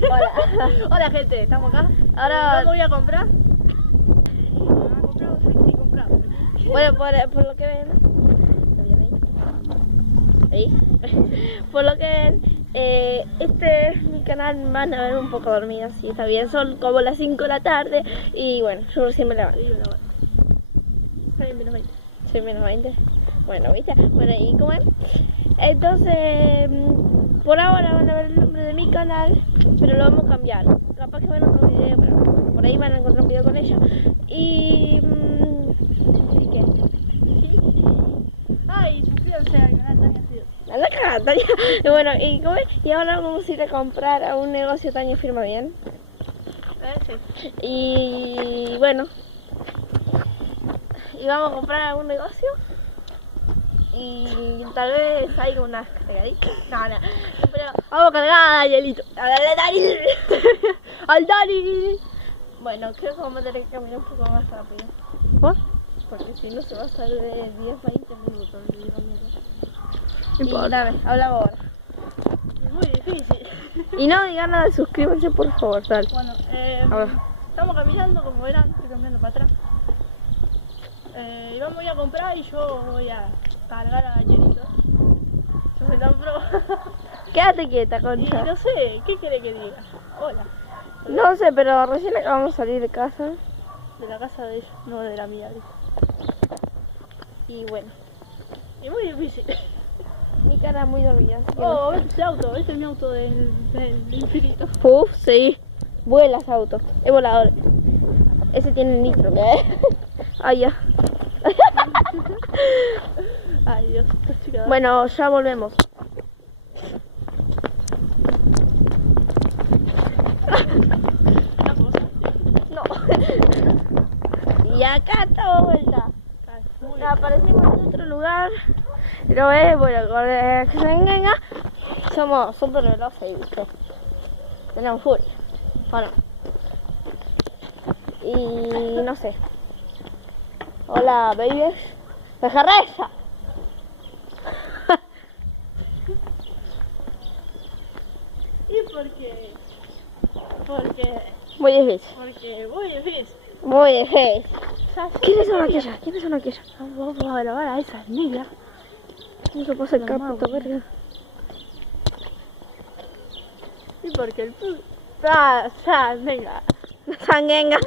Hola. Hola gente, estamos acá. Ahora voy a comprar. Sí, compramos. bueno, por lo que ven, ¿ahí? Por lo que ven, este es mi canal. Van a ver un poco dormidos, sí, está bien. Son como las 5 de la tarde y bueno, yo recién me levanto. 6 menos 20. 6 menos 20. Bueno, ¿viste? Bueno, ¿y cómo es? Entonces, por ahora van a ver el nombre de mi canal, pero lo vamos a cambiar. Capaz que ven otro video, pero por ahí van a encontrar un video con ella. ¿Y qué? Y suscríbanse al canal Tania Ceriotti. A la cara, Tania. Y bueno, ¿y cómo es? Y ahora vamos a ir a comprar a un negocio. Tania firma bien. Sí. Y bueno, y vamos a comprar a algún negocio. Y tal vez hay unas cargaditas. No, pero vamos a cargar a Hielito. ¡Al Dani! ¡Al Dani! Bueno, creo que vamos a tener que caminar un poco más rápido. ¿Por? Porque si no se va a salir de 10-20 minutos el video. No importa. Y dame, habla ahora. Es muy difícil. Y no digan nada, suscríbanse por favor, dale. Bueno, Ahora. estamos caminando, como verán, estoy caminando para atrás. Y vamos a ir a comprar y yo voy a cargar a Hielito. Yo soy tan pro. Quédate quieta, Y concha. no sé, ¿qué quiere que diga? Hola. No sé, pero recién acabamos de salir de casa. De la casa de ella, no de la mía. Y bueno, Y muy difícil. mi cara muy dormida. Así que Oh, este auto, este es mi auto del infinito. Uf, sí. Vuelas auto. Es volador. Ese tiene nitro. Ay, ya. Ay Dios, esta chica. Bueno, ya volvemos. No. Y acá estamos vuelta. Aparecimos en otro lugar. Pero bueno, que se venga. Somos súper veloces, ¿viste? Tenemos furia. Bueno. Y no sé. Hola, babies. ¡Deja reza! ¿Y por qué? Porque Muy difícil. muy difícil. Muy difícil. ¿Quiénes son aquellas? aquellas? ¿Quiénes son aquellas? Vamos a grabar a esa negra. ¿Cómo se pasa el La capo, mago. verga? ¿Y por qué el puto? Ah, ya, venga. Sanguenga.